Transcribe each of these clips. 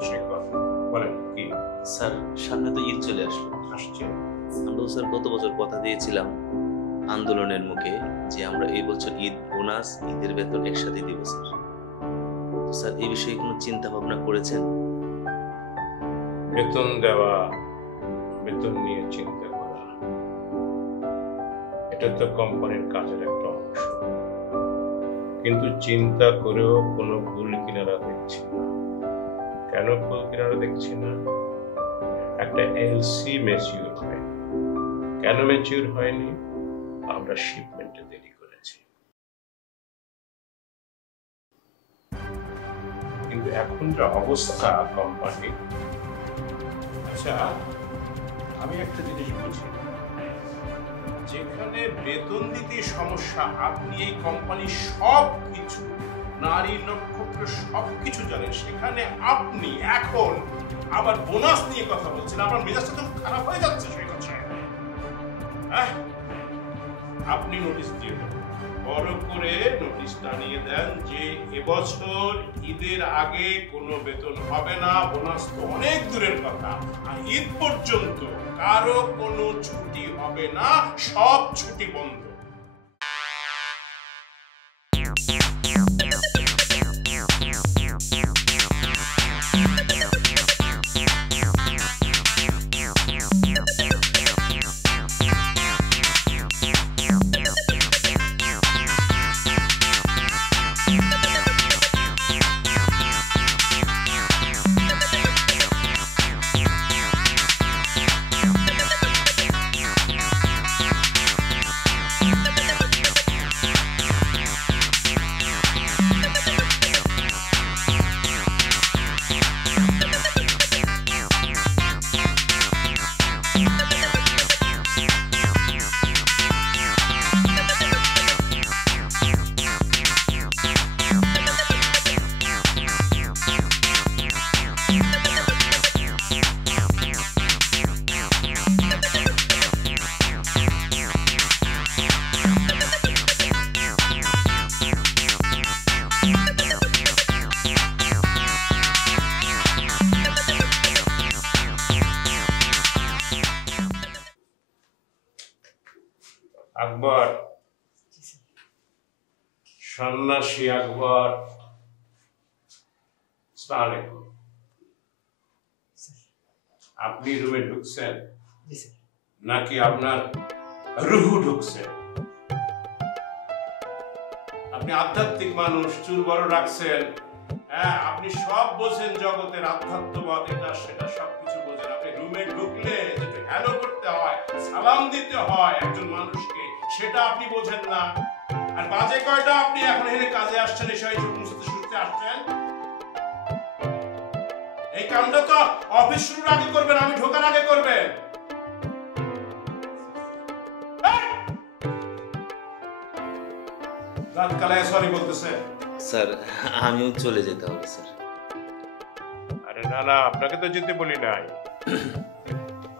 অবশ্যই কর। বলেন কি? স্যার সামনে তো ঈদ চলে আসছে। আমরা স্যার গত বছর কথা দিয়েছিলাম আন্দোলনের মুখে যে আমরা এই বছর ঈদ বোনাস ঈদের বেতন একসাথে দিব স্যার। তো স্যার এই বিষয়ে কোনো চিন্তা ভাবনা করেছেন? বেতন দেওয়া, বেতন নিয়ে চিন্তা করা, এটা তো কোম্পানির কাজের একটা অংশ, কিন্তু চিন্তা করেও কোনো কুল কিনারা দেখছি না। কেন কুল কিনারা দেখছি না? একটা এলসি ম্যাচিউর হয়নি। কেন ম্যাচিউর হয়নি? আমরা শিপমেন্টে দেরি করেছি। কিন্তু এখন যা অবস্থা কোম্পানি, আচ্ছা আমি একটা জিনিস বুঝি, যেখানে বেতন দিতে সমস্যা, আপনি এই কোম্পানির সব কিছু, নারী নক্ষত্র সবকিছু জানেন, সেখানে আপনি এখন আবার বোনাস নিয়ে কথা বলছেন। আমার মেজাজটা তো খারাপ হয়ে যাচ্ছে সেই কথায়। হ্যাঁ, আপনি নোটিশ দিয়ে দেন, বড় করে নোটিশ টানিয়ে দেন যে এবছর ঈদের আগে কোনো বেতন হবে না, বোনাস তো অনেক দূরের কথা, আর ঈদ পর্যন্ত কারো কোনো ছুটি হবে না, সব ছুটি বন্ধ। আকবর, সন্ন্যাসী আকবর, আসসালামু আলাইকুম। আপনি রুমে ঢুকছেন নাকি আপনার রুহু ঢুকছে? আপনি আধ্যাত্মিক মানুষ, চুল বড় রাখছেন, হ্যাঁ, আপনি সব বোঝেন, জগতের আধ্যাত্মবাদ এটা সেটা সবকিছু বোঝেন। আপনি রুমে ঢুকলে একটু হ্যালো করতে হয়, সালাম দিতে হয় একজন মানুষকে, সেটা আপনি বোঝেন না। আর বাজে কয়টা আপনি এখন এখানে কাজে আসছেন, এসে মুছতে সুছতে আসছেন? এই কামটা তো অফিস শুরুর আগে করবেন, আমি ঢোকার আগে করবেন। রাত কালায় সরি বলতেছে। স্যার আমিও চলে যেতে হবে স্যার। আরে না না, আপনাকে তো যেতে বলি নাই।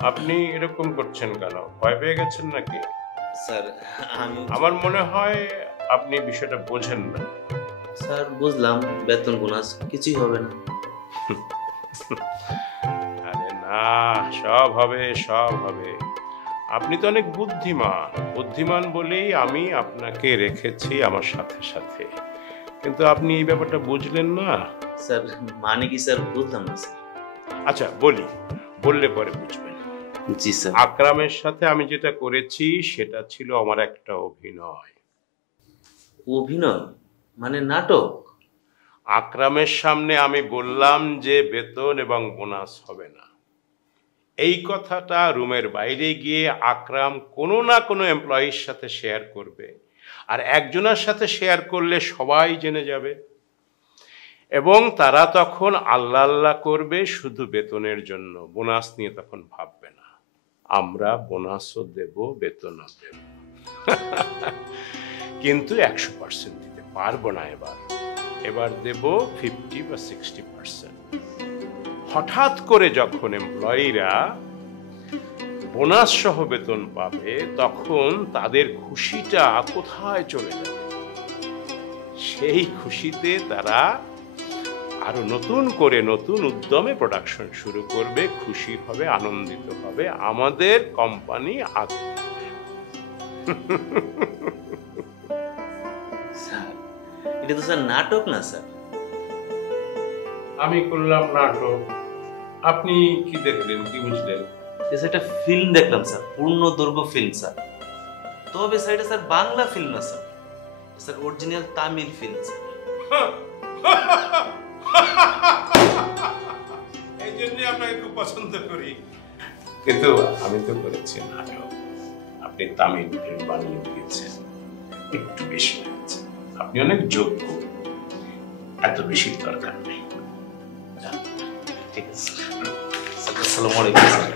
আপনি এরকম করছেন কেন? ভয় পেয়ে গেছেন নাকি? স্যার আমার মনে হয় আপনি বিষয়টা বোঝেন না। স্যার বুঝলাম, বেতন বোনাস কিছুই হবে না। আরে না, সব হবে, সব হবে। আপনি তো অনেক বুদ্ধিমান, বুদ্ধিমান বলেই আমি আপনাকে রেখেছি আমার সাথে সাথে, কিন্তু আপনি এই ব্যাপারটা বুঝলেন না। স্যার মানে কি স্যার? বুঝলাম না স্যার। আচ্ছা বলি, বললে পরে বুঝবেন। জি স্যার। আকরামের সাথে আমি যেটা করেছি সেটা ছিল আমার একটা অভিনয়। অভিনয় মানে নাটক? আকরামের সামনে আমি বললাম যে বেতন এবং বোনাস হবে না। এই কথাটা রুমের বাইরে গিয়ে আকরাম কোনো না কোনো এমপ্লয়ির সাথে শেয়ার করবে, আর একজনের সাথে শেয়ার করলে সবাই জেনে যাবে, এবং তারা তখন আল্লাহ আল্লাহ করবে শুধু বেতনের জন্য, বোনাস নিয়ে তখন ভাববে না। আমরা বোনাসও দেব, বেতনও দেব, কিন্তু 100% দিতে পারবো না। এবার দেব 50 বা 60%। হঠাৎ করে যখন এমপ্লয়িরা বোনাস সহ বেতন পাবে, তখন তাদের খুশিটা কোথায় চলে যাবে? সেই খুশিতে তারা আরো নতুন করে নতুন উদ্যমে প্রোডাকশন শুরু করবে, খুশি হবে, আনন্দিত হবে, আমাদের কোম্পানি আগে। স্যার এটা তো স্যার নাটক না স্যার। আমি করলাম নাটক, আপনি কি দেখলেন, কি বুঝলেন? একটা ফিল্ম দেখলাম স্যার, পূর্ণ দৈর্ঘ্য ফিল্ম স্যার। তবে স্যার এটা স্যার বাংলা ফিল্ম না sir, sir original Tamil film sir. এই জন্যই আপনাকে খুব পছন্দ করি। কিন্তু আমি তো করেছি নাটক, আপনি তামিল ফিল্ম বানিয়ে দিয়েছেন, একটু বেশি হয়েছে। আপনি অনেক যোগ্য, এত বেশি দরকার নেই। ঠিক আছে স্যার, আসসালামু আলাইকুম স্যার।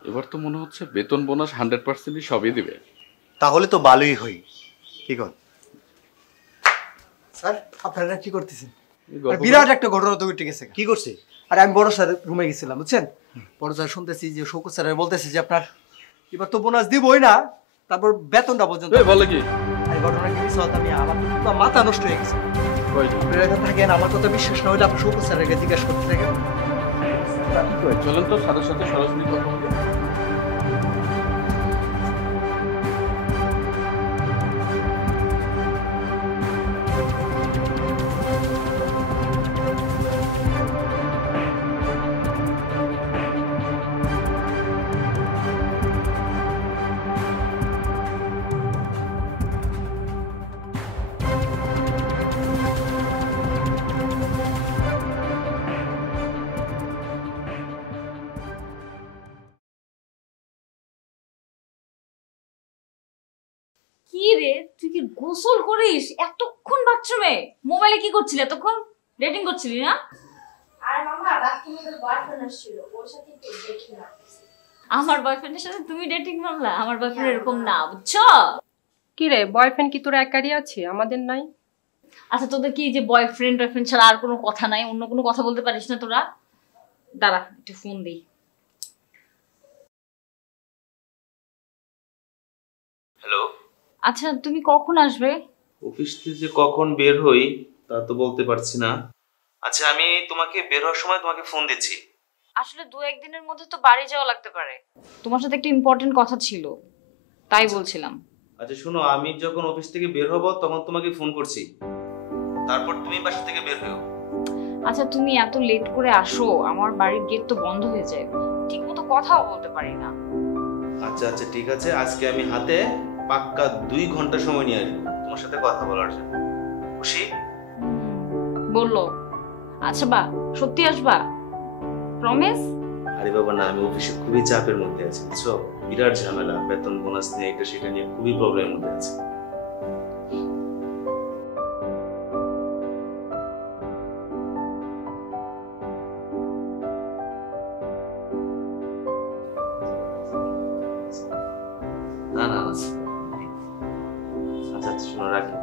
এবার তো মনে হচ্ছে বেতন বোনাস 100% সবই দিবে। তাহলে তো ভালোই হই। কি কর স্যার, আপনারা কি করতেছেন? আর বিরাট একটা ঘটনা তো ঘটে গেছে। কি করছে? আরে আমি বড় স্যার রুমে গেছিলাম, বুঝছেন? বড় স্যার শুনতেছি যে শৌকত স্যার বলতেছে যে আপনার এবার তো বোনাস দিবই না, তারপর বেতনটা পর্যন্ত। বলে কি? এই ঘটনা কি মিস হতো? আমি আমার তো পুরো মাথা নষ্ট হয়ে গেছে। আপনারা এখানে থাকেন, আমার কথা বিশ্বাস না হলে আপনি শৌকত স্যারকে জিজ্ঞাসা করতে থাকেন। চলেন তো সাথে সাথে সরাসরি কথা বলবো। কি রে, তুই কি গোসল করিস এতক্ষণ বাথরুমে? মোবাইলে কি করছিলি এতক্ষণ? ডেটিং করছিলি না? আর মামা বাথরুমে তোর বয়ফ্রেন্ড আসছিল, ওর সাথে একটু ডেটিং করতেছি। আমার বয়ফ্রেন্ডের সাথে তুমি ডেটিং মামলা? আমার বয়ফ্রেন্ড এরকম না, বুঝছো? কি রে, বয়ফ্রেন্ড কি তোর একারই আছে, আমাদের নাই? আচ্ছা তোদের কি যে বয়ফ্রেন্ড ছাড়া আর কোনো কথা নাই? অন্য কোনো কথা বলতে পারিস না তোরা? দাঁড়া একটু ফোন দিই। হ্যালো, আচ্ছা তুমি কখন আসবে? অফিস থেকে যে কখন বের হই তা তো বলতে পারছি না। আচ্ছা আমি তোমাকে বের হওয়ার সময় তোমাকে ফোন দিচ্ছি। আসলে 2-1 দিনের মধ্যে তো বাড়ি যাওয়া লাগতে পারে, তোমার সাথে একটা ইম্পর্টেন্ট কথা ছিল, তাই বলছিলাম। আচ্ছা শোনো, আমি যখন অফিস থেকে বের হব তখন তোমাকে ফোন করছি, তারপর তুমি বাসা থেকে বের হও। আচ্ছা তুমি এত লেট করে আসো, আমার বাড়ির গেট তো বন্ধ হয়ে যায়, ঠিক মতো কথাও বলতে পারি না। আচ্ছা আচ্ছা ঠিক আছে, আজকে আমি হাতে পাক্কা 2 ঘন্টা সময় নিয়ে আসবো তোমার সাথে কথা বলার জন্য। খুশি? বললো আচ্ছা বা সত্যি আসবা? প্রমিস? আরে বাবা না, আমি অফিসে খুবই চাপের মধ্যে আছি, বুঝছো? বিরাট ঝামেলা, বেতন বোনাস নিয়ে এটা সেটা নিয়ে খুবই প্রবলেমের মধ্যে আছি। না না আচ্ছা আচ্ছা শোনো, রাখি।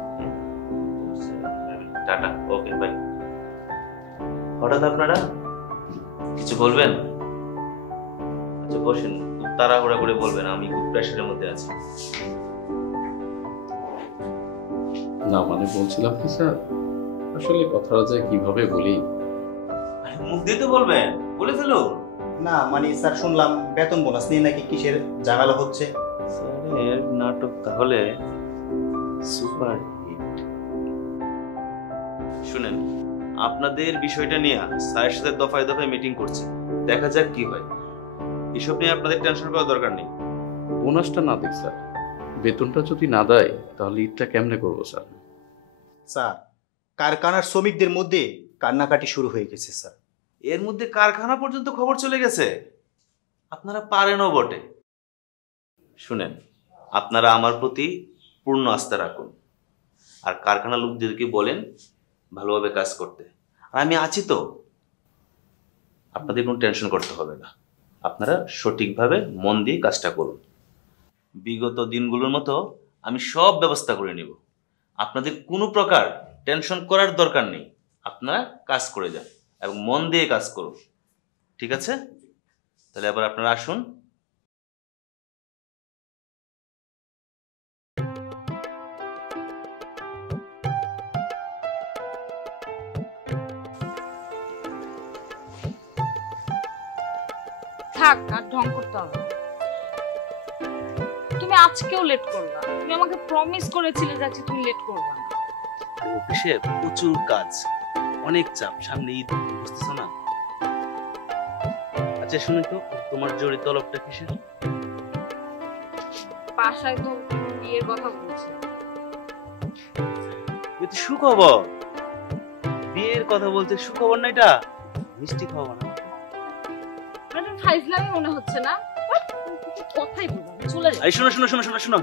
Tata, okay bye. হঠাৎ আপনারা কিছু বলবেন? আচ্ছা বসেন, খুব তাড়াহুড়া করে বলবেন, আমি খুব প্রেশারের মধ্যে আছি। না মানে বলছিলাম কি স্যার, আসলে কথাটা যে কিভাবে বলি। আরে মুখ দিতে বলবেন, বলে ফেলো। না মানে স্যার শুনলাম বেতন বোনাস নিয়ে নাকি কিসের ঝামেলা হচ্ছে। স্যারের নাটক তাহলে সুপার হিট। শুনেন, আপনাদের বিষয়টা নিয়ে স্যারের সাথে দফায় দফায় মিটিং করছি, দেখা যাক কি হয়। এসব নিয়ে আপনাদের টেনশন করার দরকার নেই। বোনাসটা না দিক স্যার, বেতনটা যদি না দেয় তাহলে ঈদটা কেমনে করবো স্যার? স্যার কারখানার শ্রমিকদের মধ্যে কান্নাকাটি শুরু হয়ে গেছে স্যার। এর মধ্যে কারখানা পর্যন্ত খবর চলে গেছে, আপনারা পারেনও বটে। শুনেন, আপনারা আমার প্রতি পূর্ণ আস্থা রাখুন, আর কারখানা লোকদেরকে বলেন ভালোভাবে কাজ করতে, আর আমি আছি তো, আপনাদের কোনো টেনশন করতে হবে না। আপনারা সঠিকভাবে মন দিয়ে কাজটা করুন। বিগত দিনগুলোর মতো আমি সব ব্যবস্থা করে নিব। আপনাদের কোনো প্রকার টেনশন করার দরকার নেই। আপনারা কাজ করে যান এবং মন দিয়ে কাজ করুন, ঠিক আছে? তাহলে এবার আপনারা আসুন। থাক, আর ঢং করতে হবে না। তুমি আজকেও লেট করবা। তুমি আমাকে প্রমিস করেছিলে যে আজকে তুমি লেট করবা না। অফিসে প্রচুর কাজ, অনেক চাপ, সামনে ঈদ, বুঝতেছো না? আচ্ছা শুনি তো, তোমার জরি তলবটা কিসের? বাসায় তো বিয়ের কথা বলছে। এ তো সুখবর। বিয়ের কথা বলতে সুখবর না এটা? মিষ্টি খাওয়া না? মানে ফাইজলামি মনে হচ্ছে না? কথাই বলবো না, চলে যাই। এই শোনো শোনো শোনো শোনো শোনো,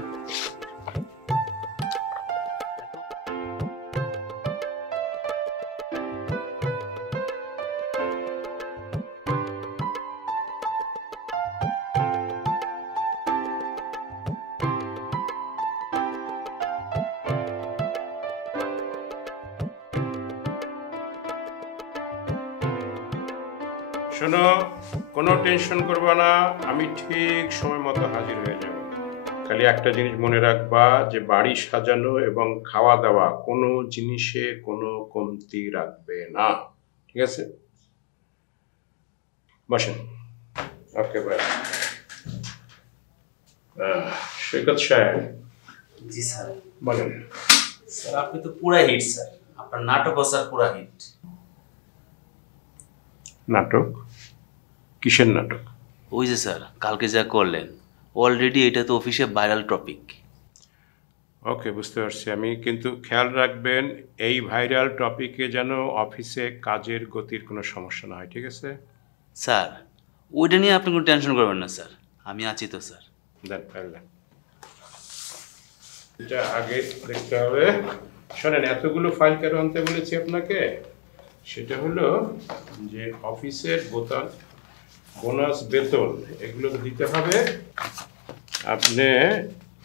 শোনো, কোনো টেনশন করবে না, আমি ঠিক সময় মতো হাজির হয়ে যাব। খালি একটা জিনিস মনে রাখবা যে বাড়ি সাজানো এবং খাওয়া দাওয়া কোনো জিনিসে কোনো কমতি রাখবে না, ঠিক আছে? বসেন। ওকে, বাই। সৈকত সাহেব। জি স্যার। বলেন। স্যার আপনি তো পুরা হিট স্যার, আপনার নাটকও স্যার পুরা হিট। নাটক? কিসের নাটক? ওই যে স্যার কালকে যা করলেন, অলরেডি এটা তো অফিসে ভাইরাল টপিক। ওকে, বুঝতে পারছি আমি, কিন্তু খেয়াল রাখবেন এই ভাইরাল টপিকে যেন অফিসে কাজের গতির কোনো সমস্যা না হয়, ঠিক আছে? স্যার ওইটা নিয়ে আপনি কোনো টেনশন করবেন না স্যার, আমি আছি তো স্যার। দেন ফাইল দেন। এটা আগে দেখতে হবে। শোনেন, এতগুলো ফাইল কেন আনতে বলেছি আপনাকে? সেটা হলো যে অফিসের বোনাস, বেতন এগুলো দিতে হবে। আপনি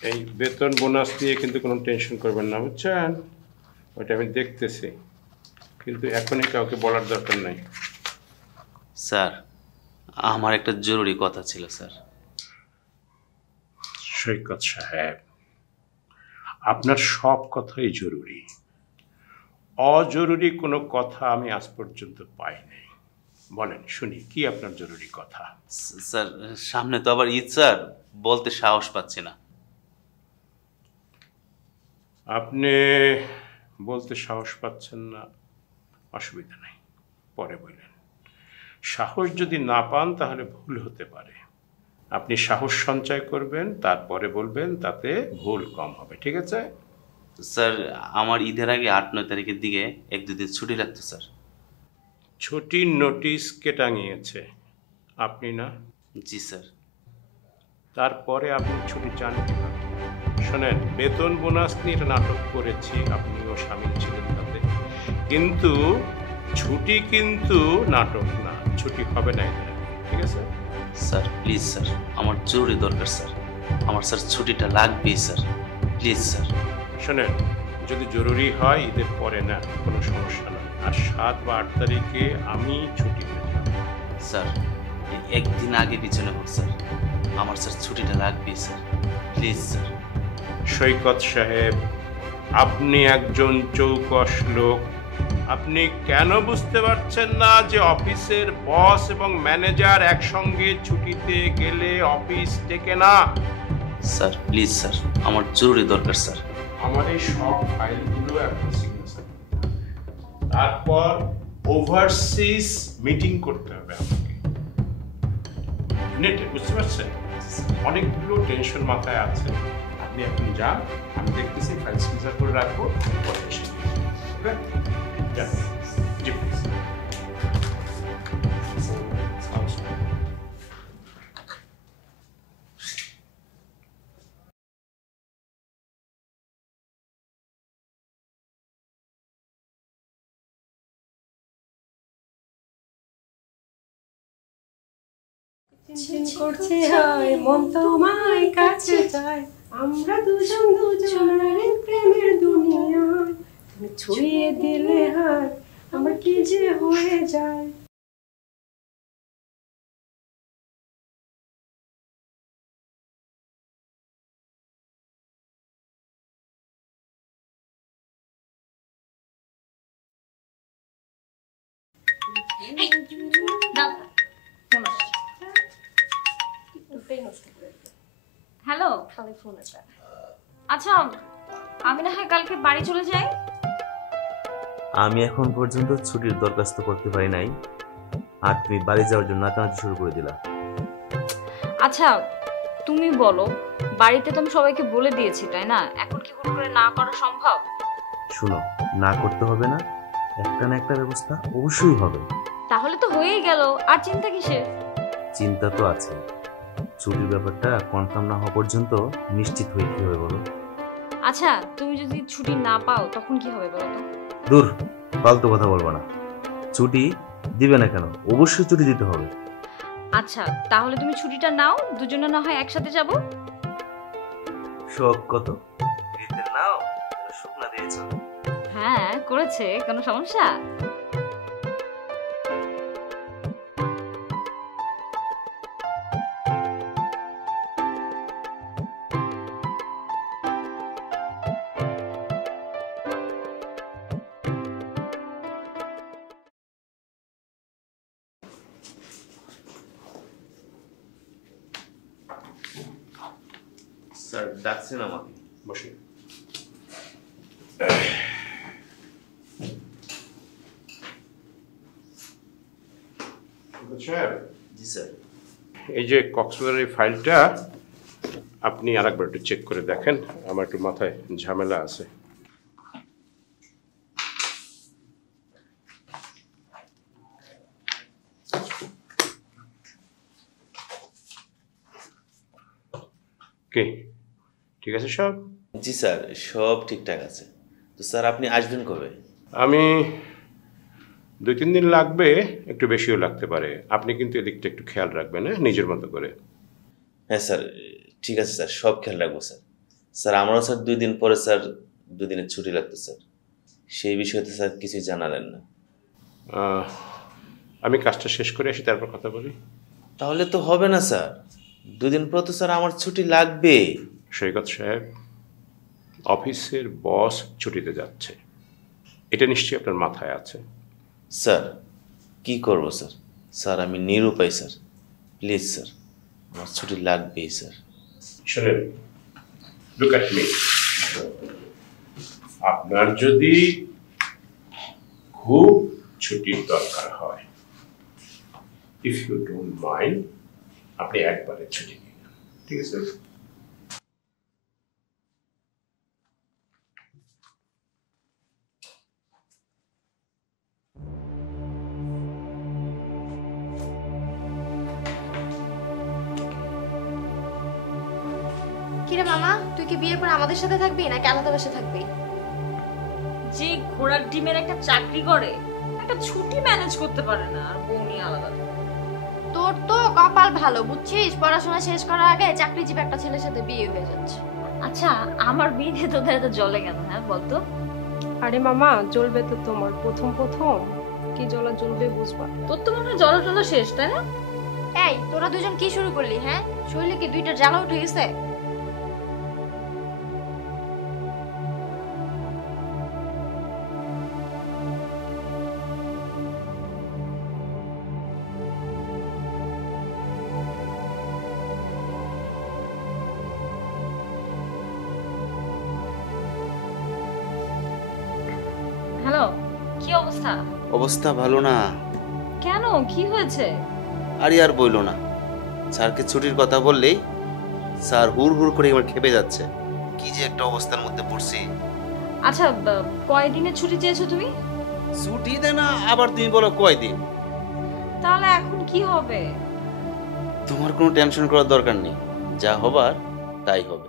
এই বেতন বোনাস নিয়ে কিন্তু কোনো টেনশন করবেন না, বুঝছেন? ওইটা আমি দেখতেছি, কিন্তু এখনই কাউকে বলার দরকার নাই। স্যার আমার একটা জরুরি কথা ছিল স্যার। সৈকত সাহেব, আপনার সব কথাই জরুরি, অজরুরি কোনো কথা আমি আজ পর্যন্ত পাইনি। বলেন শুনি, কি আপনার জরুরি কথা? স্যার সামনে তো আবার ঈদ স্যার, বলতে সাহস পাচ্ছি না। আপনি বলতে সাহস পাচ্ছেন না, অসুবিধা নেই, পরে বললেন। সাহস যদি না পান তাহলে ভুল হতে পারে। আপনি সাহস সঞ্চয় করবেন, তারপরে বলবেন, তাতে ভুল কম হবে, ঠিক আছে? স্যার আমার ঈদের আগে 8-9 তারিখের দিকে 1-2 দিন ছুটি লাগতো স্যার। ছুটির নোটিশ কে টাঙিয়েছে? আপনি না? জি স্যার। তারপরে আপনি ছুটি চান কিভাবে? শোনেন, বেতন বোনাস নিয়ে একটা নাটক করেছি, আপনিও সামিল ছিলেন তাতে, কিন্তু ছুটি কিন্তু নাটক না, ছুটি হবে না এদের আগে, ঠিক আছে? স্যার প্লিজ স্যার, আমার জরুরি দরকার স্যার, আমার স্যার ছুটিটা লাগবেই স্যার, প্লিজ স্যার। শোনেন, যদি জরুরি হয় ঈদের পরে না, কোনো সমস্যা নয়, আর 7 বা 8 তারিখে আমি ছুটি হয়ে যাব। স্যার একদিন আগে পিছনে হোক স্যার, আমার স্যার ছুটিটা লাগবেই স্যার, প্লিজ স্যার। সৈকত সাহেব, আপনি একজন চৌকস লোক, আপনি কেন বুঝতে পারছেন না যে অফিসের বস এবং ম্যানেজার একসঙ্গে ছুটিতে গেলে অফিস টেকে না? স্যার প্লিজ স্যার, আমার জরুরি দরকার স্যার। আমার এই সব ফাইলগুলো এখন সিগনেচার, তারপর ওভারসিজ মিটিং করতে হবে আমাকে, নেটে, বুঝতে পারছেন? অনেকগুলো টেনশন মাথায় আছে। আপনি এখন যান, আমি দেখতেছি ফাইল সিগনেচার করে রাখবো, পরে এসে নিয়ে আসবো। ওকে? যান। জি প্লিজ। চিনচিন করছে হায় মন তোমায় কাছে চায়, আমরা দুজন দুজনের প্রেমের দুনিয়ায়, তুমি ছুঁয়ে দিলে হায় আমার কি যে হয়ে যায়। হ্যালো, আচ্ছা আমি না হয় কালকে বাড়ি চলে যাই। আমি এখন পর্যন্ত ছুটির দরখাস্ত করতে পারি নাই, আর তুমি বাড়ি যাওয়ার জন্য নাচানাচি শুরু করে দিলা। আচ্ছা তুমি বলো, বাড়িতে তো আমি সবাইকে বলে দিয়েছি তাই না, এখন কি হুট করে না করা সম্ভব? শুনো, না করতে হবে না, একটা না একটা ব্যবস্থা অবশ্যই হবে। তাহলে তো হয়েই গেল, আর চিন্তা কিসের? চিন্তা তো আছে, ছুটির ব্যাপারটা কনফার্ম না হওয়া পর্যন্ত নিশ্চিত হয়ে কি হবে বলো? আচ্ছা তুমি যদি ছুটি না পাও তখন কি হবে বলো তো? দূর, ফালতু কথা বলবো না। ছুটি দিবে না কেন? অবশ্যই ছুটি দিতে হবে। আচ্ছা তাহলে তুমি ছুটিটা নাও, দুজনে না হয় একসাথে যাব। শখ কত নাও, শুকনা দিয়েছ। হ্যাঁ করেছে, কোনো সমস্যা? স্যার ডাকছেন আমাকে? বসে। জি স্যার। এই যে কক্সবাজারের ফাইলটা আপনি আরেকবার একটু চেক করে দেখেন, আমার একটু মাথায় ঝামেলা আছে। কে ঠিক আছে সব? জি স্যার, সব ঠিকঠাক আছে। তো স্যার আপনি আসবেন কবে? আমি 2-3 দিন লাগবে, একটু বেশিও লাগতে পারে। আপনি কিন্তু এদিকটা একটু খেয়াল রাখবেন, হ্যাঁ, নিজের মতো করে। হ্যাঁ স্যার, ঠিক আছে স্যার, সব খেয়াল রাখবো স্যার। স্যার আমারও স্যার 2 দিন পরে স্যার 2 দিনের ছুটি লাগতো স্যার, সেই বিষয়তে স্যার কিছুই জানালেন না। আমি কাজটা শেষ করে আসি, তারপর কথা বলি। তাহলে তো হবে না স্যার, 2 দিন পর তো স্যার আমার ছুটি লাগবে। সৈকত সাহেব, অফিসের বস ছুটিতে যাচ্ছে, এটা নিশ্চয়ই আপনার মাথায় আছে। স্যার কি করবো স্যার, স্যার আমি নিরুপায় স্যার, প্লিজ স্যার আমার ছুটি লাগবেই স্যার। শুনেন, লুক অ্যাট মি, আপনার যদি খুব ছুটির দরকার হয়, ইফ ইউ ডোন্ট মাইন্ড, আপনি একবারে ছুটি নিন, ঠিক আছে? কিরে মামা, তুই কি বিয়ে করে আমাদের সাথে থাকবি নাকি আলাদা বাসা থাকবি? যে ঘোড়ার ডিমের একটা চাকরি করে, একটা ছুটি ম্যানেজ করতে পারে না, আর বউ নিয়ে আলাদা। তোর তো কপাল ভালো বুঝছিস, পড়াশোনা শেষ করার আগে চাকরিজীবী একটা ছেলের সাথে বিয়ে হয়ে যাচ্ছে। আচ্ছা আমার বিয়ে তোদের এত জলে কেন, হ্যাঁ বলতো? আরে মামা, জ্বলবে তো তোমার, প্রথম প্রথম কি জ্বলা জ্বলবে বুঝবা। তোর তো মনে হয় জল টলা শেষ, তাই না? এই তোরা দুজন কি শুরু করলি? হ্যাঁ, শরীরে কি 2টা জ্বালা উঠে গেছে? হ্যালো, কি অবস্থা? অবস্থা ভালো না। কেন, কি হয়েছে? আরে আর বইলো না, স্যারকে ছুটির কথা বললেই স্যার হুড় হুড় করে এবার খেপে যাচ্ছে। কি যে একটা অবস্থার মধ্যে পড়ছি। আচ্ছা কয়দিনের ছুটি চেয়েছো তুমি? ছুটি দেয় না, আবার তুমি বলো কয়দিন। তাহলে এখন কি হবে? তোমার কোনো টেনশন করার দরকার নেই, যা হবার তাই হবে।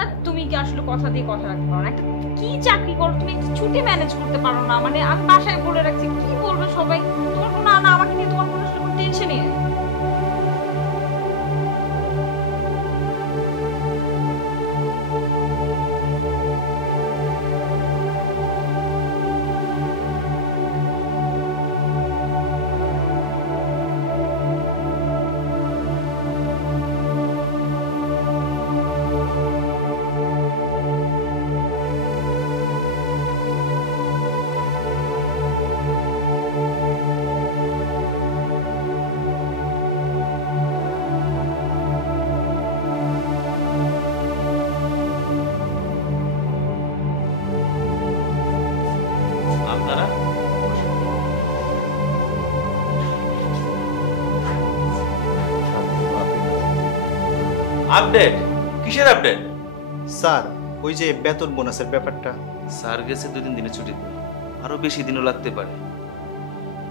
আর তুমি কি আসলে কথা দিয়ে কথা রাখতে পারো না? একটা কি চাকরি করো তুমি, একটা ছুটি ম্যানেজ করতে পারো না? মানে আমি বাসায় বলে রাখছি, কি বলবে সবাই? তোমার কোনো না আমাকে নিয়ে তোমার কোনো আসলে কোনো টেনশনই নেই। আপডেট? কিসের আপডেট? স্যার ওই যে বেতন বোনাসের ব্যাপারটা। স্যার গেছে 2-3 দিনের ছুটিতে, আরো বেশি দিনও লাগতে পারে,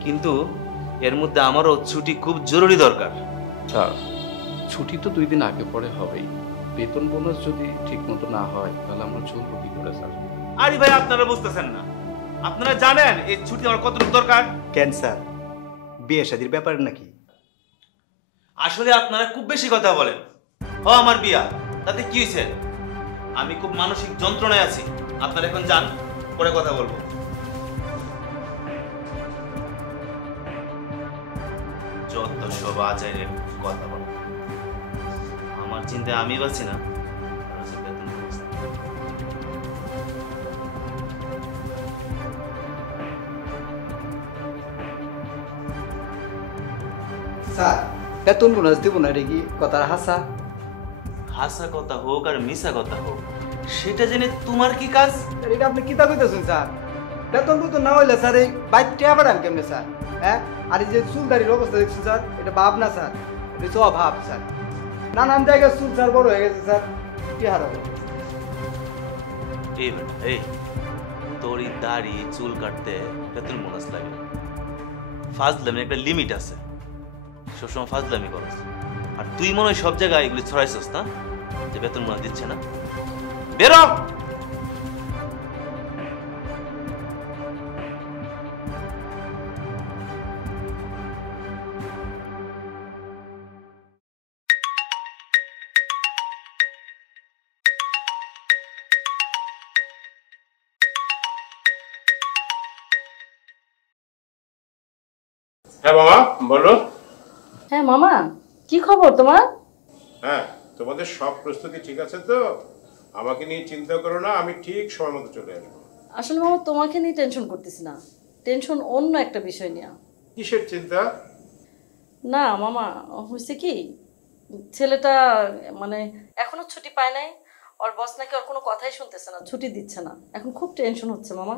কিন্তু এর মধ্যে আমারও ছুটি খুব জরুরি দরকার। স্যার ছুটি তো 2 দিন আগে পরে হবেই, বেতন বোনাস যদি ঠিক মতো না হয় তাহলে আমরা চলবো কি করে স্যার? আরে ভাই আপনারা বুঝতেছেন না, আপনারা জানেন এই ছুটি আমার কতটুকু দরকার? কেন স্যার, বিয়ে শাদির ব্যাপার নাকি? আসলে আপনারা খুব বেশি কথা বলেন। আমার বিয়া, তাতে কি হয়েছে? আমি খুব মানসিক যন্ত্রণায় আছি। আপনারা এখন যান, পরে কথা বলবো। যত সব আচারের কথা বলো, আমার চিন্তায় আমি বাঁচি না। স্যার বেতন বোনাস দিব না, এটা কি কথার হাসা? হাসা কথা হোক আর মিশা কথা হোক, সেটা জেনে তোমার কি কাজ? এটা আপনি কিতা কইতেছেন স্যার? বেতন তো না হইলে স্যার এই বাইকটা আবার আমি কেমনে স্যার? হ্যাঁ, আর এই যে চুলদারির অবস্থা দেখছেন স্যার, এটা ভাব না স্যার, এটা তো অভাব স্যার। নানান জায়গায় চুল স্যার বড় হয়ে গেছে স্যার, কি হারাবো? এই বেটা, এই তোর এই দাড়ি চুল কাটতে বেতন বোনাস লাগে। ফাজলামি একটা লিমিট আছে, সবসময় ফাজলামি করস। আর তুই মনে হয় সব জায়গায় এগুলি ছড়াইছিস না, যে বেতন বোনাস দিচ্ছে না। বেরো! হ্যাঁ মামা বলো। হ্যাঁ মামা, কি খবর তোমার? হ্যাঁ, তোমাদের সব প্রস্তুতি ঠিক আছে তো? আমাকে নিয়ে চিন্তা করো না, আমি ঠিক সময় মতো চলে আসবো। আসলে মামা তোমাকে নিয়ে টেনশন করতেছি না, টেনশন অন্য একটা বিষয় নিয়ে। কিসের চিন্তা? না মামা, হয়েছে কি, ছেলেটা মানে এখনো ছুটি পায় নাই। ওর বস নাকি ওর কোনো কথাই শুনতেছে না, ছুটি দিচ্ছে না। এখন খুব টেনশন হচ্ছে মামা।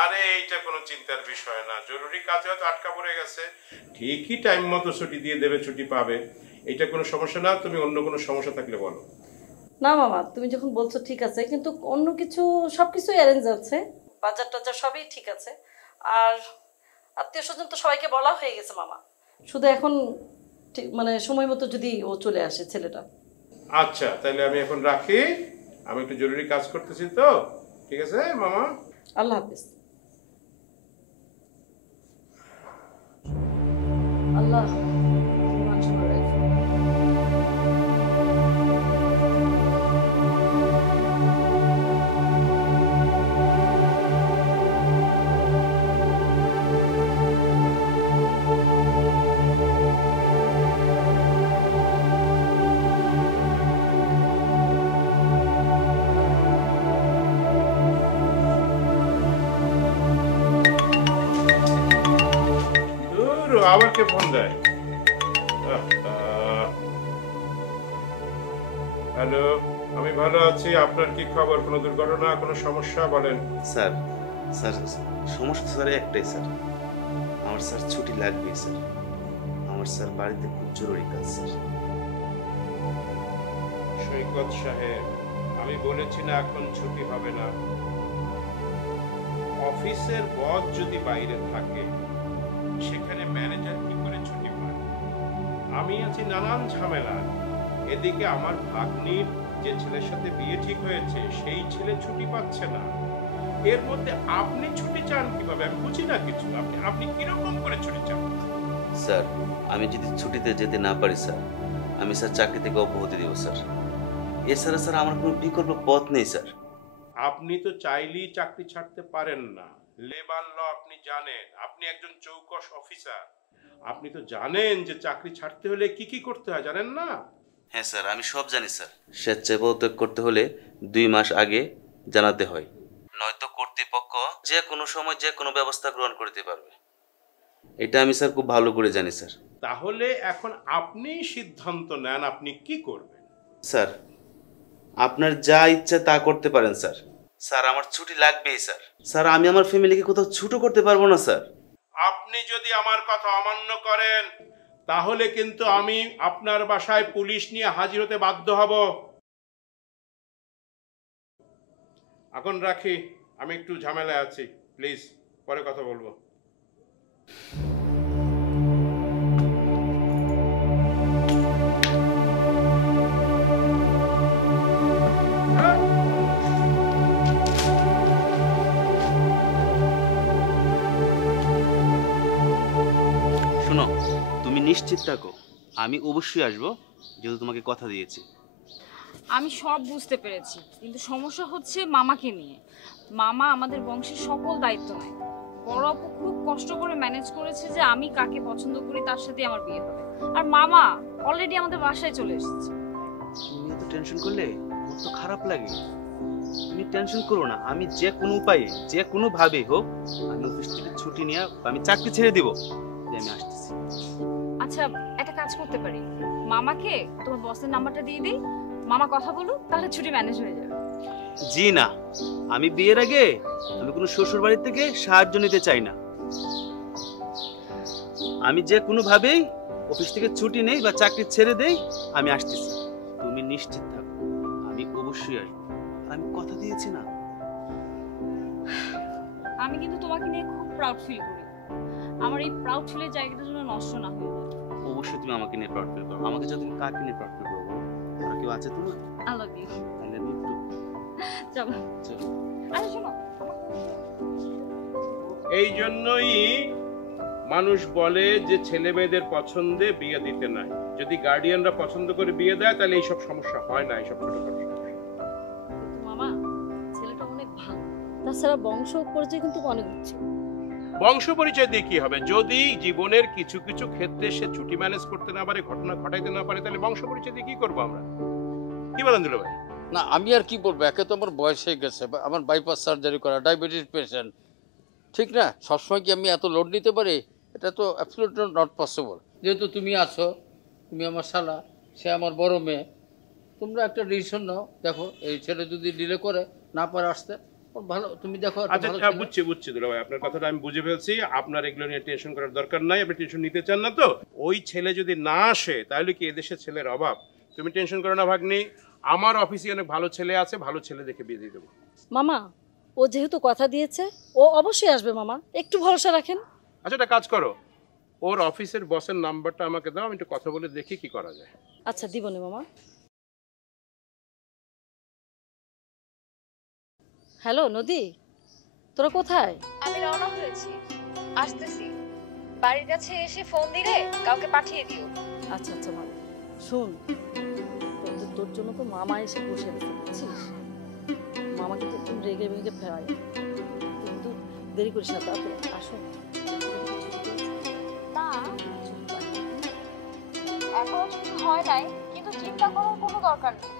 আরে এইটা কোনো চিন্তার বিষয় না, জরুরি কাজে হয়তো আটকা পড়ে গেছে, ঠিকই টাইম মতো ছুটি দিয়ে দেবে, ছুটি পাবে। এটা কোনো সমস্যা না, তুমি অন্য কোনো সমস্যা থাকলে বলো। না মামা, তুমি যখন বলছো ঠিক আছে, কিন্তু অন্য কিছু সব কিছুই অ্যারেঞ্জ আছে, বাজার টাজার সবই ঠিক আছে। আর আত্মীয় স্বজন তো সবাইকে বলা হয়ে গেছে মামা, শুধু এখন ঠিক মানে সময় মতো যদি ও চলে আসে ছেলেটা। আচ্ছা তাহলে আমি এখন রাখি, আমি একটু জরুরি কাজ করতেছি তো। ঠিক আছে মামা, আল্লাহ হাফিজ। আল্লাহ আবার কে ফোন দেয়? হ্যালো, আমি ভালো আছি, আপনার কি খবর? কোনো দুর্ঘটনা, কোনো সমস্যা বলেন। স্যার স্যার সমস্যা স্যার একটাই স্যার, আমার স্যার ছুটি লাগবে স্যার। আমার স্যার বাড়িতে খুব জরুরি কাজ স্যার। সৈকত সাহেব, আমি বলেছি না এখন ছুটি হবে না। অফিসের বস যদি বাইরে থাকে সেখানে ম্যানেজার কি করে ছুটি পায়? আমি আছি নানান ঝামেলা, এদিকে আমার ভাগ্নির যে ছেলের সাথে বিয়ে ঠিক হয়েছে সেই ছেলে ছুটি পাচ্ছে না, এর মধ্যে আপনি ছুটি চান কিভাবে? আমি বুঝি না কিছু। আপনি কিরকম করে ছুটি চান? স্যার আমি যদি ছুটিতে যেতে না পারি স্যার, আমি স্যার চাকরি থেকে অব্যাহতি দেব স্যার। এছাড়া স্যার আমার কোনো বিকল্প পথ নেই স্যার। আপনি তো চাইলেই চাকরি ছাড়তে পারেন না, লেবার ল আপনি জানেন, আপনি একজন চৌকস অফিসার, আপনি তো জানেন যে চাকরি ছাড়তে হলে কি কি করতে হয়, জানেন না? হ্যাঁ স্যার আমি সব জানি স্যার। স্বেচ্ছায় পদত্যাগ করতে হলে 2 মাস আগে জানাতে হয়, নয়তো কর্তৃপক্ষ যে কোনো সময় যে কোনো ব্যবস্থা গ্রহণ করতে পারবে। এটা আমি স্যার খুব ভালো করে জানি স্যার। তাহলে এখন আপনি সিদ্ধান্ত নেন আপনি কি করবেন। স্যার আপনার যা ইচ্ছা তা করতে পারেন স্যার। স্যার আমার ছুটি লাগবেই স্যার। স্যার আমি আমার ফ্যামিলিকে কোথাও ছুটো করতে পারবো না স্যার। আপনি যদি আমার কথা অমান্য করেন তাহলে কিন্তু আমি আপনার বাসায় পুলিশ নিয়ে হাজির হতে বাধ্য হব। এখন রাখি, আমি একটু ঝামেলায় আছি, প্লিজ পরে কথা বলবো। শোনো, তুমি নিশ্চিত থাকো, আমি অবশ্যই আসবো, যেহেতু তোমাকে কথা দিয়েছি। আমি সব বুঝতে পেরেছি, কিন্তু সমস্যা হচ্ছে মামাকে নিয়ে। মামা আমাদের বংশের সকল দায়িত্ব নেয়। বড় আপু খুব কষ্ট করে ম্যানেজ করেছে যে আমি কাকে পছন্দ করি তার সাথে আমার বিয়ে হবে, আর মামা অলরেডি আমাদের বাসায় চলে এসেছে। তুমি এত টেনশন করলে আমার তো খারাপ লাগে। তুমি টেনশন করো না, আমি যে কোনো উপায়ে, যে কোনো ভাবে হোক, আমি অফিস থেকে ছুটি নিয়ে আমি চাকরি ছেড়ে দিব, আমি আসতেছি। আচ্ছা, একটা কাজ করতে পারি, মামাকে তোমার বসের নাম্বারটা দিয়ে দিই, মামা কথা বলুক, তাহলে ছুটি ম্যানেজ হয়ে যাবে। জি না, আমি বিয়ের আগে আমি কোনো শ্বশুর বাড়ি থেকে সাহায্য নিতে চাই না। আমি যে কোনো ভাবেই অফিস থেকে ছুটি নেই বা চাকরি ছেড়ে দেই, আমি আসতেছি। তুমি নিশ্চিত থাকো, আমি অবশ্যই আসবো, আমি কথা দিয়েছি না। আমি কিন্তু তোমাকে নিয়ে খুব প্রাউড ফিল করি। আমার এই প্রাউড ফিলের জায়গাটা যেন নষ্ট না হয়ে যায়। অবশ্যই তুমি আমাকে নিয়ে প্রাউড ফিল করো। আমাকে যদি তুমি কাকে নিয়ে প্রাউড ফিল করবো? আর কেউ আছে তোমার? I love you. I love you too. চলো চলো। আরে শোনো, এই জন্যই মানুষ বলে যে ছেলে মেয়েদের পছন্দে বিয়ে দিতে নাই। যদি গার্ডিয়ানরা পছন্দ করে বিয়ে দেয় তাহলে এইসব সমস্যা হয় না, এইসব ছোটখাটো সমস্যা। মামা, ছেলেটা অনেক ভালো, তাছাড়া বংশ পরিচয় কিন্তু অনেক উচ্চ। বংশ পরিচয় দিয়ে কি হবে? যদি জীবনের কিছু কিছু ক্ষেত্রে সে ছুটি ম্যানেজ করতে না পারে, ঘটনা ঘটাইতে না পারে, তাহলে বংশ পরিচয় দিয়ে কি করবো আমরা? কি বলেন দুলা ভাই? না, আমি আর কি বলবো, একে তো আমার বয়স হয়ে গেছে, আমার বাইপাস সার্জারি করা, ডায়াবেটিস পেশেন্ট, ঠিক না? সবসময় কি আমি এত লোড নিতে পারি? এটা তো অ্যাবসলিউটলি নট পসিবল। যেহেতু তুমি আছো, তুমি আমার শালা, সে আমার বড় মেয়ে, তোমরা একটা ডিসিশন নাও। দেখো, এই ছেলে যদি ডিলে করে না পারে আসতে, ভালো, তুমি দেখো। আচ্ছা, বুঝছি দুলা ভাই, আপনার কথাটা আমি বুঝে ফেলছি। আপনার এগুলো নিয়ে টেনশন করার দরকার নাই, আপনি টেনশন নিতে চান না তো। ওই ছেলে যদি না আসে তাহলে কি এদেশের ছেলের অভাব? তুমি টেনশন করো না ভাগ্নি, আমার অফিসে অনেক ভালো ছেলে আছে, ভালো ছেলে দেখে বিয়ে দিয়ে দেবো। মামা, ও যেহেতু কথা দিয়েছে, ও অবশ্যই আসবে মামা, একটু ভরসা রাখেন। আচ্ছা, একটা কাজ করো, ওর অফিসের বসের নাম্বারটা আমাকে দাও, আমি একটু কথা বলে দেখি কি করা যায়। আচ্ছা, দিব না মামা। হ্যালো নদী, তোরা কোথায়? আমি রওনা হয়েছি, আসতেছি। বাড়ির কাছে এসে ফোন দিলে কাউকে পাঠিয়ে দিও। আচ্ছা আচ্ছা মামা, শোন, তোর জন্য তো মামা এসে বসে আছে, বুঝছিস? মামা কিন্তু একদম রেগে ভেগে ফেরায়, কিন্তু দেরি করিস না, তাড়াতাড়ি আসো। না, এখনো কিছু হয় নাই, কিন্তু চিন্তা করার কোনো দরকার নেই।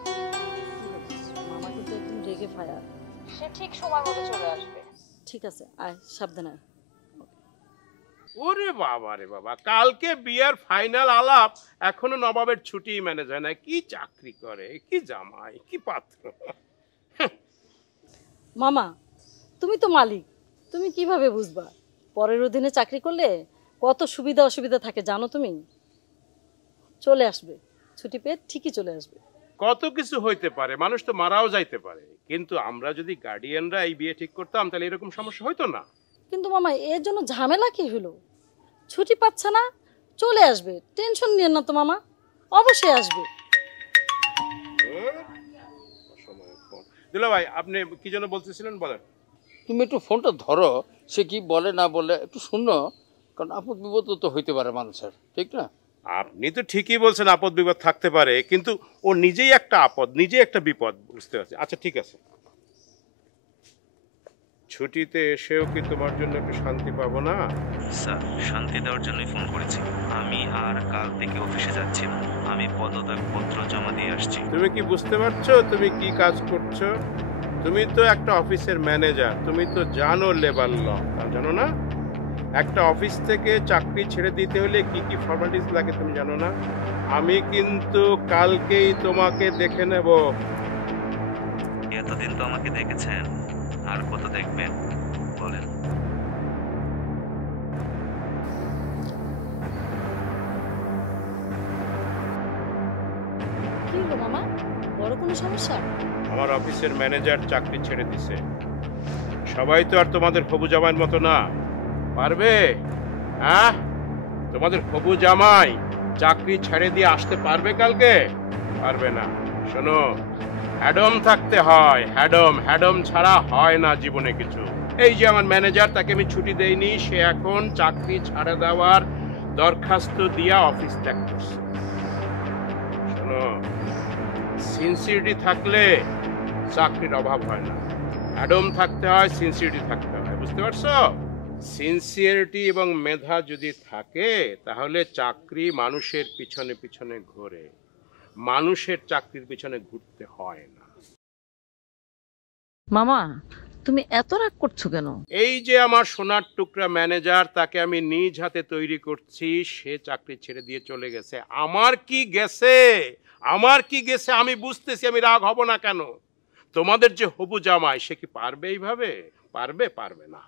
মামা কিন্তু একদম রেগে ফায়ার, সে ঠিক সময় মতো চলে আসবে। ঠিক আছে, আয়, সাবধানে। ওরে বাবা রে বাবা, কালকে বিয়ার ফাইনাল আলাপ, এখনো নবাবের ছুটি ম্যানেজ হয় না। কি চাকরি করে, কি জামাই, কি পাত্র! মামা, তুমি তো মালিক, তুমি কিভাবে বুঝবা? পরের অধীনে চাকরি করলে কত সুবিধা অসুবিধা থাকে জানো তুমি? চলে আসবে, ছুটি পেয়ে ঠিকই চলে আসবে। কত কিছু হইতে পারে, মানুষ তো মারাও যাইতে পারে, কিন্তু আমরা যদি গার্ডিয়ানরা এই বিয়ে ঠিক করতাম তাহলে এরকম সমস্যা হইতো না। কিন্তু মামা, এর জন্য ঝামেলা কি হলো? ছুটি পাচ্ছে না, চলে আসবে, টেনশন নিয়েন না তো মামা, অবশ্যই আসবে। দুলা ভাই, আপনি কি জন্য বলতেছিলেন বলেন। তুমি একটু ফোনটা ধরো, সে কি বলে না বলে একটু শুনো, কারণ আপদ বিপদ তো হইতে পারে মানুষের, ঠিক না? আপনি তো ঠিকই বলছেন, আপদ বিপদ থাকতে পারে, কিন্তু ও নিজেই একটা আপদ, নিজেই একটা বিপদ, বুঝতে পারছি। আচ্ছা ঠিক আছে, ছুটিতে এসেও কি তোমার জন্য একটু শান্তি পাবো না? স্যার, শান্তি দেওয়ার জন্যই ফোন করেছি। আমি আর কাল থেকে অফিসে যাচ্ছি না, আমি পদত্যাগপত্র জমা দিয়ে আসছি। তুমি কি বুঝতে পারছো তুমি কি কাজ করছো? তুমি তো একটা অফিসের ম্যানেজার, তুমি তো জানো লেবার ল, জানো না? একটা অফিস থেকে চাকরি ছেড়ে দিতে হলে কি কি ফর্মালিটিস লাগে তুমি জানো না? আমি কিন্তু কালকেই তোমাকে দেখে নেব। এতদিন তো আমাকে দেখেছেন, আর কত দেখবেন বলেন? হলো মামা? বড় কোনো সমস্যা? আমার অফিসের ম্যানেজার চাকরি ছেড়ে দিছে। সবাই তো আর তোমাদের হবু জামাইয়ের মতো না। পারবে? হ্যাঁ, তোমাদের হবু জামাই চাকরি ছেড়ে দিয়ে আসতে পারবে কালকে? পারবে না। শোনো, হ্যাডম থাকতে হয়, হ্যাডম। হ্যাডম ছাড়া হয় না জীবনে কিছু। এই যে আমার ম্যানেজার, তাকে আমি ছুটি দেইনি, সে এখন চাকরি ছাড়া দেওয়ার দরখাস্ত দিয়া অফিস ত্যাগ করছে। শোনো, সিনসিয়ারিটি থাকলে চাকরির অভাব হয় না। অ্যাডম থাকতে হয়, সিনসিয়ারিটি থাকতে হয়, বুঝতে পারছো? সিনসিয়ারিটি এবং মেধা যদি থাকে তাহলে চাকরি মানুষের পিছনে পিছনে ঘোরে, মানুষের চাকরির পিছনে ঘুরতে হয় না। মামা, তুমি এত রাগ করছো কেন? এই যে আমার সোনার টুকরা ম্যানেজার, তাকে আমি নিজ হাতে তৈরি করছি, সে চাকরি ছেড়ে দিয়ে চলে গেছে। আমার কি গেছে, আমার কি গেছে আমি বুঝতেছি, আমি রাগ হব না কেন? তোমাদের যে হবু জামাই, সে কি পারবে এইভাবে? পারবে? পারবে না।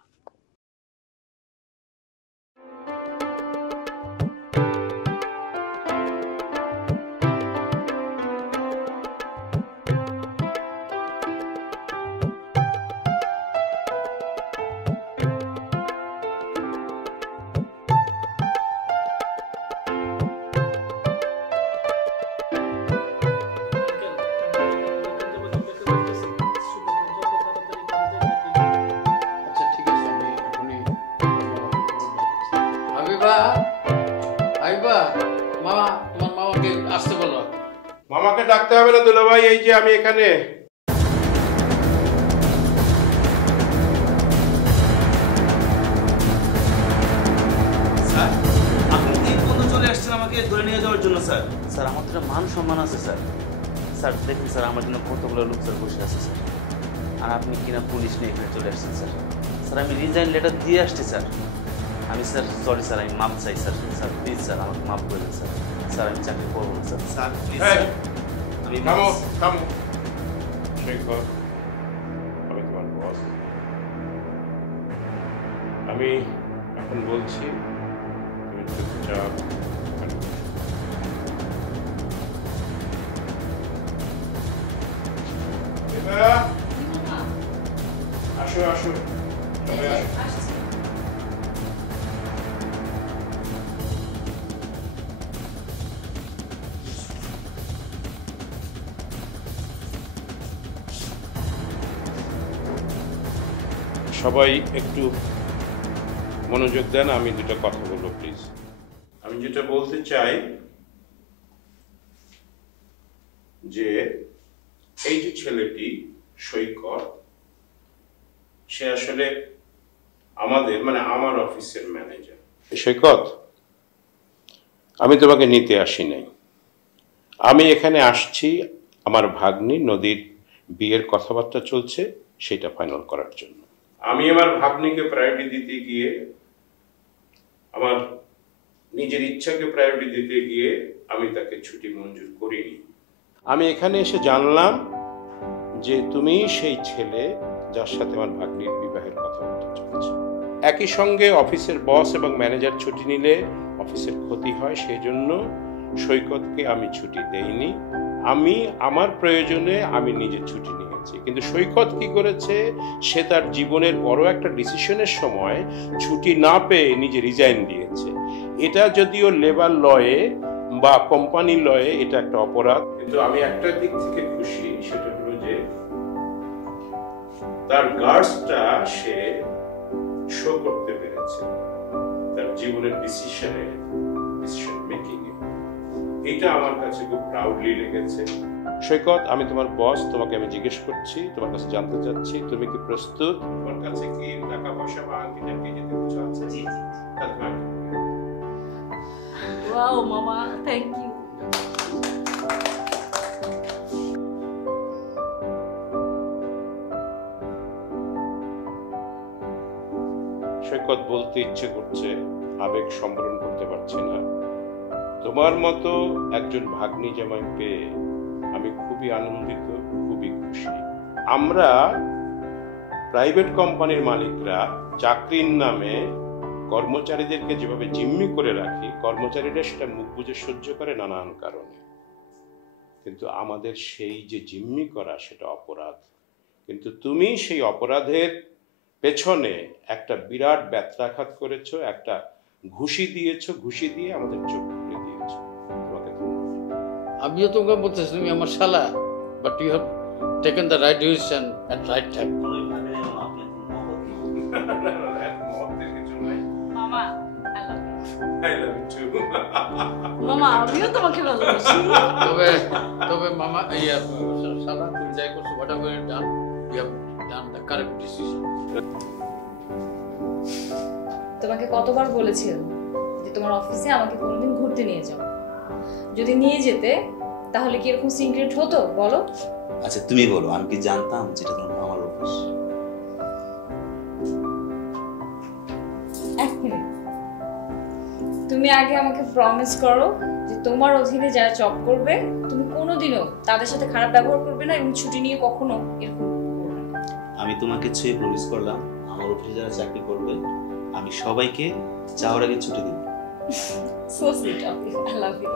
আচ্ছা ঠিক আছে, আমি এখনই হাবিবা, হাবিবা, মামা, তোমার মামাকে আসতে বলো। মামাকে ডাকতে হবে না দুলাভাই, এই যে আমি এখানে। স্যার, আপনি কি বন্ধু চলে আসছেন আমাকে ধরে নিয়ে যাওয়ার জন্য? স্যার, স্যার আমার তো মান সম্মান আছে স্যার। স্যার দেখুন স্যার, আমার জন্য কতগুলো লোক স্যার বসে আছে স্যার, আর আপনি কিনা পুলিশ নিয়ে এখানে চলে আসছেন স্যার। স্যার আমি রিজাইন লেটার দিয়ে আসছি স্যার। আমি স্যার সরি স্যার, আমি মাপ চাই স্যার। স্যার প্লিজ স্যার, আমাকে মাফ করে দিন স্যার। স্যার আমি চাকরি করবো না স্যার। স্যার প্লিজ স্যার, আমি থামো থামো। শেখর, আমি তোমার বস। আমি এখন বলছি, তুমি চুপচাপ আসো আসো, সবাই আসো। সবাই একটু মনোযোগ দেন, আমি দুটো কথা বলবো প্লিজ। আমি যেটা বলতে চাই যে এই যে ছেলেটি সৈকত, সে আসলে আমাদের মানে আমার অফিসের ম্যানেজার। সৈকত, আমি তোমাকে নিতে আসি নাই। আমি এখানে আসছি আমার ভাগ্নি নদীর বিয়ের কথাবার্তা চলছে, সেটা ফাইনাল করার জন্য। আমি আমার ভাগ্নিকে প্রায়োরিটি দিতে গিয়ে, আমার নিজের ইচ্ছাকে প্রায়োরিটি দিতে গিয়ে আমি তাকে ছুটি মঞ্জুর করিনি। আমি এখানে এসে জানলাম যে তুমি সেই ছেলে যার সাথে আমার ভাগ্নির বিবাহের কথাবার্তা চলছে। একই সঙ্গে অফিসের বস এবং ম্যানেজার ছুটি নিলে অফিসের ক্ষতি হয়, সেই জন্য সৈকতকে আমি ছুটি দেইনি। আমি আমার প্রয়োজনে আমি নিজে ছুটি নিয়েছি। কিন্তু সৈকত কি করেছে, সে তার জীবনের বড় একটা ডিসিশনের সময় ছুটি না পেয়ে নিজে রিজাইন দিয়েছে। এটা যদিও লেবার লয়ে বা কোম্পানি লয়ে এটা একটা অপরাধ, কিন্তু আমি একটা দিক থেকে খুশি, সেটা হলো যে তার গার্ডসটা সে শো করতে পেরেছে তার জীবনের ডিসিশন মেকিং এ। এটা আমার কাছে খুব প্রাউডলি লেগেছে। সৈকত, আমি তোমার বস, তোমাকে আমি জিজ্ঞেস করছি, তোমার কাছে জানতে চাচ্ছি, তুমি কি প্রস্তুত? তোমার কাছে কি টাকা পয়সা বা আংটিটার কে যেতে কিছু আছে? জি জি। ওয়াও মামা, থ্যাংক ইউ। সৈকত, বলতে ইচ্ছে করছে, আবেগ সম্বরণ করতে পারছে না। তোমার মতো একজন ভাগ্নি জামাই পেয়ে আমি খুবই আনন্দিত, খুবই খুশি। আমরা প্রাইভেট কোম্পানির মালিকরা চাকরির নামে কর্মচারীদেরকে যেভাবে জিম্মি করে রাখি, কর্মচারীরা সেটা মুখ বুজে সহ্য করে নানান কারণে। কিন্তু আমাদের সেই যে জিম্মি করা সেটা অপরাধ। কিন্তু তুমি সেই অপরাধের পেছনে একটা বিরাট ব্যত্রাঘাত করেছো, একটা ঘুষি দিয়েছো, ঘুষি দিয়ে আমাদের চোখ খুলে দিয়েছো। তোমাকে আমিও তোমাকে বলতেছি তুমি আমার শালা, but you have taken the right decision at right time. মামা I love you too. মামা আমিও তোমাকে ভালোবাসি। তবে মামা শালা তুমি যাই করছো, whatever you done, you have done the correct decision. তোমাকে কতবার বলেছিলাম যে তোমার অফিসে আমাকে কোনোদিন ঘুরতে নিয়ে যাও, যদি নিয়ে যেতে তাহলে কি এরকম সিক্রেট হতো বলো? আচ্ছা তুমি বলো, আমি কি জানতাম যেটা তোমার আমার অফিস? এক মিনিট, তুমি আগে আমাকে প্রমিস করো যে তোমার অধীনে যারা জব করবে তুমি কোনোদিনও তাদের সাথে খারাপ ব্যবহার করবে না এবং ছুটি নিয়ে কখনো এরকম করবে না। আমি তোমাকে ছুঁয়ে প্রমিস করলাম, আমার অফিসে যারা চাকরি করবে আমি সবাইকে যাওয়ার আগে ছুটি দিব। So sweet of you, I love you.